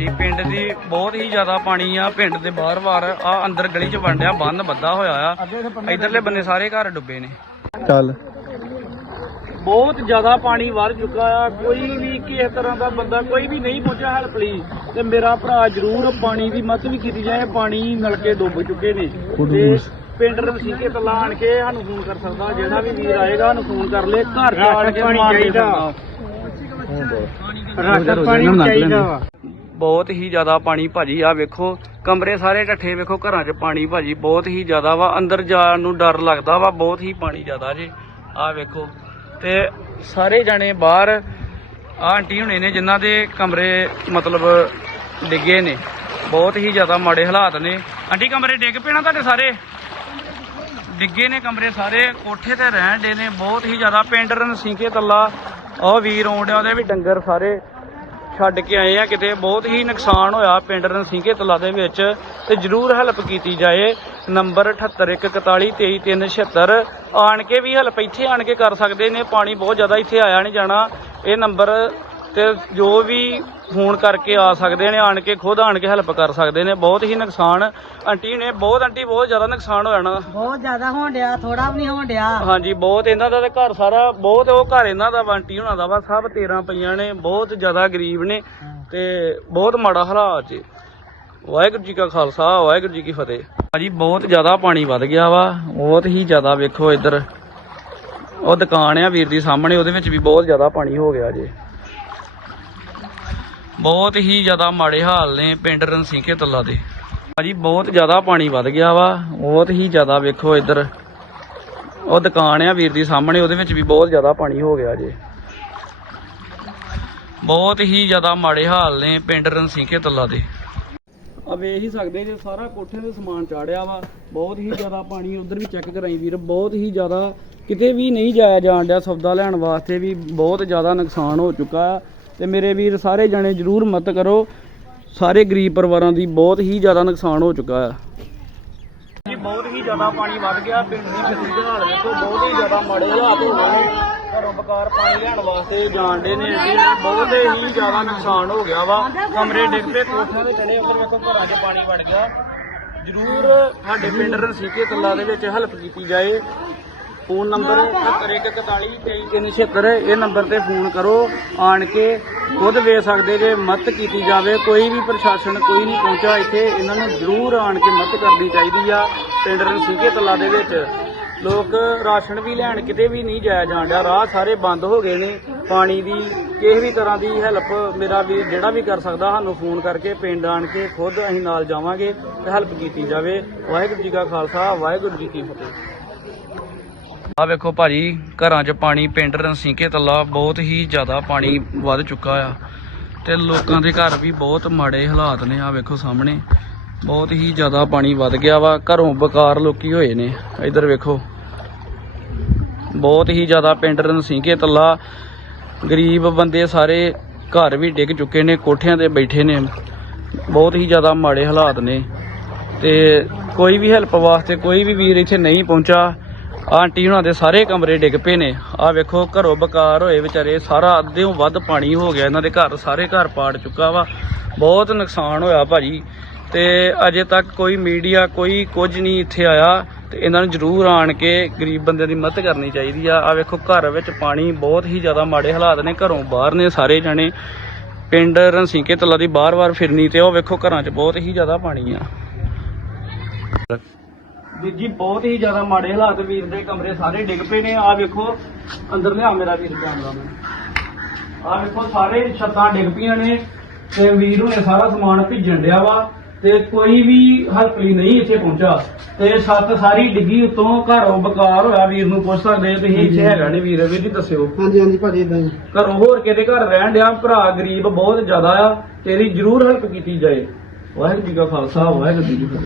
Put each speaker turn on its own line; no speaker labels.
ਭਾਜੀ ਪਿੰਡ ਦੀ ਬਹੁਤ ਹੀ ਜ਼ਿਆਦਾ ਪਾਣੀ ਆ ਪਿੰਡ ਦੇ ਬਾਹਰ-ਬਾਹਰ ਆ ਅੰਦਰ ਗਲੀ 'ਚ ਵੰਡਿਆ ਬੰਨ ਬੱਧਾ ਹੋਇਆ ਆ। ਇਧਰਲੇ ਬੰਨੇ ਸਾਰੇ ਘਰ ਡੁੱਬੇ ਨੇ।
ਚੱਲ।
ਬਹੁਤ ਜ਼ਿਆਦਾ ਪਾਣੀ ਵੱਧ ਚੁੱਕਾ ਆ ਕੋਈ ਵੀ ਕਿਸੇ ਤਰ੍ਹਾਂ ਦਾ ਬੰਦਾ ਕੋਈ ਵੀ ਨਹੀਂ ਪਹੁੰਚਿਆ ਹੈਲਪ ਲਈ ਤੇ ਮੇਰਾ ਭਰਾ ਜ਼ਰੂਰ ਪਾਣੀ ਦੀ ਮਦਦ ਵੀ ਕੀਤੀ ਜਾਏ ਪਾਣੀ ਨਲਕੇ ਡੁੱਬ ਚੁੱਕੇ ਨੇ। ਤੇ ਪਿੰਡ ਰਸੀਕੇ ਤਲਾ ਆਣ ਕੇ ਸਾਨੂੰ ਫੋਨ ਕਰ ਸਕਦਾ ਜਿਹੜਾ ਵੀ ਵੀਰ ਆਏਗਾ ਸਾਨੂੰ ਫੋਨ ਕਰ ਲੇ ਘਰ ਚ ਆਣ ਕੇ ਮਾਰ ਦੇ ਸਕਦਾ
ਰਾਸ਼ਨ ਪਾਣੀ ਚਾਹੀਦਾ ਵਾ।
ਬਹੁਤ ਹੀ ਜ਼ਿਆਦਾ ਪਾਣੀ ਭਾਜੀ ਆ ਵੇਖੋ, ਕਮਰੇ ਸਾਰੇ ਢੱਠੇ ਵੇਖੋ, ਘਰਾਂ 'ਚ ਪਾਣੀ ਭਾਜੀ, ਬਹੁਤ ਹੀ ਜ਼ਿਆਦਾ ਵਾ, ਅੰਦਰ ਜਾਣ ਨੂੰ ਡਰ ਲੱਗਦਾ ਵਾ, ਬਹੁਤ ਹੀ ਪਾਣੀ ਜ਼ਿਆਦਾ ਜੇ ਆ ਵੇਖੋ। ਤੇ ਸਾਰੇ ਜਾਣੇ ਬਾਹਰ ਆ ਆਂਟੀ ਹੁਣੇ ਨੇ ਜਿਨ੍ਹਾਂ ਦੇ ਕਮਰੇ ਮਤਲਬ ਡਿੱਗੇ ਨੇ, ਬਹੁਤ ਹੀ ਜ਼ਿਆਦਾ ਮਾੜੇ ਹਾਲਾਤ ਨੇ। ਆਂਟੀ, ਕਮਰੇ ਡਿੱਗ ਪਏ ਨਾ ਤੁਹਾਡੇ ਸਾਰੇ? ਡਿੱਗੇ ਨੇ ਕਮਰੇ ਸਾਰੇ, ਕੋਠੇ ਤੇ ਰਹਿਣ ਦੇ ਨੇ, ਬਹੁਤ ਹੀ ਜ਼ਿਆਦਾ, ਪਿੰਡ ਰਣਸੀਂਕੇ ਤੱਲਾ, ਉਹ ਵੀਰ ਆਉਂਦਿਆ ਉਹਦੇ ਵੀ ਡੰਗਰ ਸਾਰੇ। ਛੱਡ ਕੇ ਆਏ ਆ, ਕਿਤੇ ਬਹੁਤ ਹੀ ਨੁਕਸਾਨ ਹੋਇਆ ਪਿੰਡ ਰਣਸੀਂਕੇ ਤਲਾ ਦੇ ਵਿੱਚ, ਤੇ ਜਰੂਰ ਹੈਲਪ ਕੀਤੀ ਜਾਏ। ਨੰਬਰ 7814233376 ਆਣ ਕੇ ਵੀ ਹੈਲਪ ਇੱਥੇ ਆਣ ਕੇ ਕਰ ਸਕਦੇ ਨੇ, ਪਾਣੀ ਬਹੁਤ ਜ਼ਿਆਦਾ ਇੱਥੇ ਆਇਆ ਨਹੀਂ ਜਾਣਾ। ਇਹ ਨੰਬਰ ਤੇ ਜੋ ਵੀ ਫੋਨ ਕਰਕੇ ਆ ਸਕਦੇ ਨੇ ਆਣ ਕੇ ਖੁਦ ਆਣ ਕੇ ਹੈਲਪ ਕਰ ਸਕਦੇ ਨੇ ਬਹੁਤ ਹੀ ਨੁਕਸਾਨ। ਆਂਟੀ ਨੇ ਬਹੁਤ ਆਂਟੀ ਬਹੁਤ ਜ਼ਿਆਦਾ ਨੁਕਸਾਨ ਹੋਇਆ ਨਾ।
ਬਹੁਤ ਜ਼ਿਆਦਾ ਹੋਣ ਡਿਆ ਥੋੜਾ ਵੀ ਨਹੀਂ ਹੋਣ ਡਿਆ।
ਹਾਂਜੀ ਬਹੁਤ ਇਹਨਾਂ ਦਾ ਤੇ ਘਰ ਸਾਰਾ ਬਹੁਤ ਉਹ ਘਰ ਇਹਨਾਂ ਦਾ ਬੰਟੀ ਹੋਣਾ ਦਾ ਵਾ ਸਭ 13 ਪਈਆਂ ਨੇ ਬਹੁਤ ਜ਼ਿਆਦਾ ਗਰੀਬ ਨੇ ਤੇ ਬਹੁਤ ਮਾੜਾ ਹਾਲਾਤ ਜੀ। ਵਾਹਿਗੁਰੂ ਜੀ ਕਾ ਖਾਲਸਾ ਵਾਹਿਗੁਰੂ ਜੀ ਕੀ ਫਤਿਹ। ਭਾਜੀ ਬਹੁਤ ਜ਼ਿਆਦਾ ਪਾਣੀ ਵੱਧ ਗਿਆ ਵਾ ਬਹੁਤ ਹੀ ਜ਼ਿਆਦਾ ਵੇਖੋ ਇੱਧਰ। ਉਹ ਦੁਕਾਨ ਆ ਵੀਰ ਦੀ ਸਾਹਮਣੇ ਉਹਦੇ ਵਿੱਚ ਵੀ ਬਹੁਤ ਜ਼ਿਆਦਾ ਪਾਣੀ ਹੋ ਗਿਆ ਜੇ। ਬਹੁਤ ਹੀ ਜ਼ਿਆਦਾ ਮਾੜੇ ਹਾਲ ਨੇ ਪਿੰਡ ਰਣਸੀਂਕੇ ਤੱਲਾ ਦੇ। ਭਾਜੀ, ਬਹੁਤ ਜ਼ਿਆਦਾ ਪਾਣੀ ਵੱਧ ਗਿਆ ਵਾ, ਬਹੁਤ ਹੀ ਜ਼ਿਆਦਾ ਵੇਖੋ ਇੱਧਰ। ਉਹ ਦੁਕਾਨ ਆ ਵੀਰ ਦੀ ਸਾਹਮਣੇ, ਉਹਦੇ ਵਿੱਚ ਵੀ ਬਹੁਤ ਜ਼ਿਆਦਾ ਪਾਣੀ ਹੋ ਗਿਆ ਜੇ। ਬਹੁਤ ਹੀ ਜ਼ਿਆਦਾ ਮਾੜੇ ਹਾਲ ਨੇ ਪਿੰਡ ਰਣਸੀਂਕੇ ਤੱਲਾ ਦੇ। ਆ ਵੇਖ ਹੀ ਸਕਦੇ ਜੇ, ਸਾਰਾ ਕੋਠੇ ਤੇ ਸਮਾਨ ਚਾੜਿਆ ਵਾ, ਬਹੁਤ ਹੀ ਜ਼ਿਆਦਾ ਪਾਣੀ ਉਧਰ ਵੀ ਚੈੱਕ ਕਰਾਈ ਵੀਰ, ਬਹੁਤ ਹੀ ਜ਼ਿਆਦਾ, ਕਿਤੇ ਵੀ ਨਹੀਂ ਜਾਇਆ ਜਾਣ ਡਿਆ ਸੌਦਾ ਲੈਣ ਵਾਸਤੇ ਵੀ ਬਹੁਤ ਜ਼ਿਆਦਾ ਨੁਕਸਾਨ ਹੋ ਚੁੱਕਾ। ਆ ਤੇ ਮੇਰੇ ਵੀਰ ਸਾਰੇ ਜਣੇ ਜਰੂਰ ਮਦਦ ਕਰੋ, ਸਾਰੇ ਗਰੀਬ ਪਰਿਵਾਰਾਂ ਦੀ ਬਹੁਤ ਹੀ ਜ਼ਿਆਦਾ ਨੁਕਸਾਨ ਹੋ ਚੁੱਕਾ ਆ ਜੀ, ਬਹੁਤ ਹੀ ਜ਼ਿਆਦਾ ਪਾਣੀ ਵੱਧ ਗਿਆ, ਪਿੰਡ ਦੀ ਖੇਤੀ ਹਾਲ ਵੇਖੋ ਬਹੁਤ ਹੀ ਜ਼ਿਆਦਾ ਮਾੜੇ ਹਾਲਾਤ ਹੋ ਗਏ ਨੇ। ਘਰੋਂ ਬਕਾਰ ਪਾਣੀ ਲੈਣ ਵਾਸਤੇ ਜਾਣ ਨੇ ਬਹੁਤ ਹੀ ਜ਼ਿਆਦਾ ਨੁਕਸਾਨ ਹੋ ਗਿਆ ਵਾ। ਕਮਰੇ ਡਿੱਗ ਪਏ, ਕੋਠਿਆਂ ਤੇ ਚੜੇ ਉੱਧਰ ਵੇਖੋ ਘਰਾਂ 'ਚ ਪਾਣੀ ਵੜ ਗਿਆ। ਜ਼ਰੂਰ ਸਾਡੇ ਪਿੰਡ ਰਸੀਕੇ ਤੱਲਾ ਦੇ ਵਿੱਚ ਹੈਲਪ ਕੀਤੀ ਜਾਏ। ਫੋਨ ਨੰਬਰ 7141233376 ਇਹ ਨੰਬਰ ਤੇ ਫੋਨ ਕਰੋ। ਆਣ ਕੇ ਖੁਦ ਵੇਖ ਸਕਦੇ ਜੇ ਮਦਦ ਕੀਤੀ ਜਾਵੇ ਕੋਈ ਵੀ ਪ੍ਰਸ਼ਾਸਨ ਕੋਈ ਨਹੀਂ ਪਹੁੰਚਾ ਇੱਥੇ ਇਹਨਾਂ ਨੂੰ ਜ਼ਰੂਰ ਆਣ ਕੇ ਮਦਦ ਕਰਨੀ ਚਾਹੀਦੀ ਆ ਪਿੰਡ ਰਸੀਕੇ ਤਲਾ ਦੇ ਵਿੱਚ। ਲੋਕ ਰਾਸ਼ਨ ਵੀ ਲੈਣ ਕਿਤੇ ਵੀ ਨਹੀਂ ਜਾਇਆ ਡਿਆ ਰਾਹ ਸਾਰੇ ਬੰਦ ਹੋ ਗਏ ਨੇ। ਪਾਣੀ ਦੀ ਕਿਸੇ ਵੀ ਤਰ੍ਹਾਂ ਦੀ ਹੈਲਪ ਮੇਰਾ ਵੀ ਜਿਹੜਾ ਵੀ ਕਰ ਸਕਦਾ ਸਾਨੂੰ ਫੋਨ ਕਰਕੇ ਪਿੰਡ ਆਣ ਕੇ ਖੁਦ ਅਸੀਂ ਨਾਲ ਜਾਵਾਂਗੇ ਤੇ ਹੈਲਪ ਕੀਤੀ ਜਾਵੇ। ਵਾਹਿਗੁਰੂ ਜੀ ਕਾ ਖਾਲਸਾ ਵਾਹਿਗੁਰੂ ਜੀ ਕੀ ਫਤਿਹ। ਆ ਵੇਖੋ ਭਾਜੀ, ਘਰਾਂ 'ਚ ਪਾਣੀ, ਪਿੰਡ ਰਣਸੀਕੇ ਤੱਲਾ, ਬਹੁਤ ਹੀ ਜ਼ਿਆਦਾ ਪਾਣੀ ਵੱਧ ਚੁੱਕਾ ਆ। ਤੇ ਲੋਕਾਂ ਦੇ ਘਰ ਵੀ ਬਹੁਤ ਮਾੜੇ ਹਾਲਾਤ ਨੇ ਆ ਵੇਖੋ ਸਾਹਮਣੇ। ਬਹੁਤ ਹੀ ਜ਼ਿਆਦਾ ਪਾਣੀ ਵੱਧ ਗਿਆ ਵਾ, ਘਰੋਂ ਬਕਾਰ ਲੋਕੀ ਹੋਏ ਨੇ। ਇੱਧਰ ਵੇਖੋ। ਬਹੁਤ ਹੀ ਜ਼ਿਆਦਾ ਪਿੰਡ ਰਣਸੀਂਕੇ ਤੱਲਾ। ਗਰੀਬ ਬੰਦੇ ਸਾਰੇ ਘਰ ਵੀ ਡਿੱਗ ਚੁੱਕੇ ਨੇ, ਕੋਠਿਆਂ ਤੇ ਬੈਠੇ ਨੇ। ਬਹੁਤ ਹੀ ਜ਼ਿਆਦਾ ਮਾੜੇ ਹਾਲਾਤ ਨੇ। ਤੇ ਕੋਈ ਵੀ ਹੈਲਪ ਵਾਸਤੇ ਕੋਈ ਵੀ ਵੀਰ ਇੱਥੇ ਨਹੀਂ ਪਹੁੰਚਾ। ਆਂਟੀ ਉਹਨਾਂ ਦੇ ਸਾਰੇ ਕਮਰੇ ਡਿੱਗ ਪਏ ਨੇ। ਆ ਵੇਖੋ, ਘਰੋਂ ਬਕਾਰ ਹੋਏ ਵਿਚਾਰੇ, ਸਾਰਾ ਅੱਧਿਓਂ ਵੱਧ ਪਾਣੀ ਹੋ ਗਿਆ। ਇਹਨਾਂ ਦੇ ਘਰ ਸਾਰੇ ਘਰ ਪਾੜ ਚੁੱਕਾ ਵਾ। ਬਹੁਤ ਨੁਕਸਾਨ ਹੋਇਆ ਭਾਜੀ। ਤੇ ਅਜੇ ਤੱਕ ਕੋਈ ਮੀਡੀਆ, ਕੋਈ ਕੁਝ ਨਹੀਂ ਇੱਥੇ ਆਇਆ। ਤੇ ਇਹਨਾਂ ਨੂੰ ਜ਼ਰੂਰ ਆਣ ਕੇ ਗਰੀਬ ਬੰਦੇ ਦੀ ਮਦਦ ਕਰਨੀ ਚਾਹੀਦੀ ਆ। ਆ ਵੇਖੋ, ਘਰ ਵਿੱਚ ਪਾਣੀ ਬਹੁਤ ਹੀ ਜ਼ਿਆਦਾ ਮਾੜੇ ਹਾਲਾਤ ਨੇ। ਘਰੋਂ ਬਾਹਰ ਨੇ ਸਾਰੇ ਜਣੇ। ਪਿੰਡ ਰਣਸੀਕੇ ਤਲਾ ਦੀ ਬਾਰ-ਬਾਰ ਫਿਰਨੀ ਤੇ ਉਹ ਵੇਖੋ, ਘਰਾਂ 'ਚ ਬਹੁਤ ਹੀ ਜ਼ਿਆਦਾ ਪਾਣੀ ਆ। ਵੀਰ ਜੀ ਬਹੁਤ ਹੀ ਜ਼ਿਆਦਾ ਮਾੜੇ ਹਾਲਾਤ ਵੀਰ ਦੇ ਕਮਰੇ ਸਾਰੇ ਡਿੱਗ ਪਏ ਨੇ। ਆ ਵੇਖੋ ਅੰਦਰ ਲਿਆ ਮੇਰਾ ਵੀਰ ਕੈਮਰਾ ਆ ਵੇਖੋ ਸਾਰੇ ਛੱਤਾਂ ਡਿੱਗ ਪਈਆਂ ਨੇ ਤੇ ਵੀਰ ਹੁਣੇ ਸਾਰਾ ਸਮਾਨ ਭਿੱਜਣ ਡਿਆ ਵਾ ਤੇ ਕੋਈ ਵੀ ਹੈਲਪ ਲਈ ਨਹੀਂ ਇੱਥੇ ਪਹੁੰਚਾ ਤੇ ਛੱਤ ਸਾਰੀ ਡਿੱਗੀ ਉਤੋਂ ਘਰੋਂ ਬਕਾਰ ਹੋਇਆ ਵੀਰ ਨੂੰ ਪੁੱਛ ਸਕਦੇ ਤੁਸੀਂ ਇੱਥੇ ਹੈਗਾ ਨਹੀਂ ਵੀਰ ਵੀਰ ਜੀ ਦੱਸਿਓ।
ਹਾਂਜੀ ਹਾਂਜੀ ਭਾਜੀ ਇਦਾਂ ਜੀ
ਘਰੋਂ ਹੋਰ ਕਿਤੇ ਘਰ ਰਹਿਣ ਡਿਆ? ਭਰਾ ਗਰੀਬ ਬਹੁਤ ਜ਼ਿਆਦਾ ਆ ਤੇਰੀ ਜ਼ਰੂਰ ਹੈਲਪ ਕੀਤੀ ਜਾਏ। ਵਾਹਿਗੁਰੂ ਜੀ ਕਾ ਖਾਲਸਾ ਵਾਹਿਗੁਰੂ ਜੀ ਕੀ ਫਤਿਹ।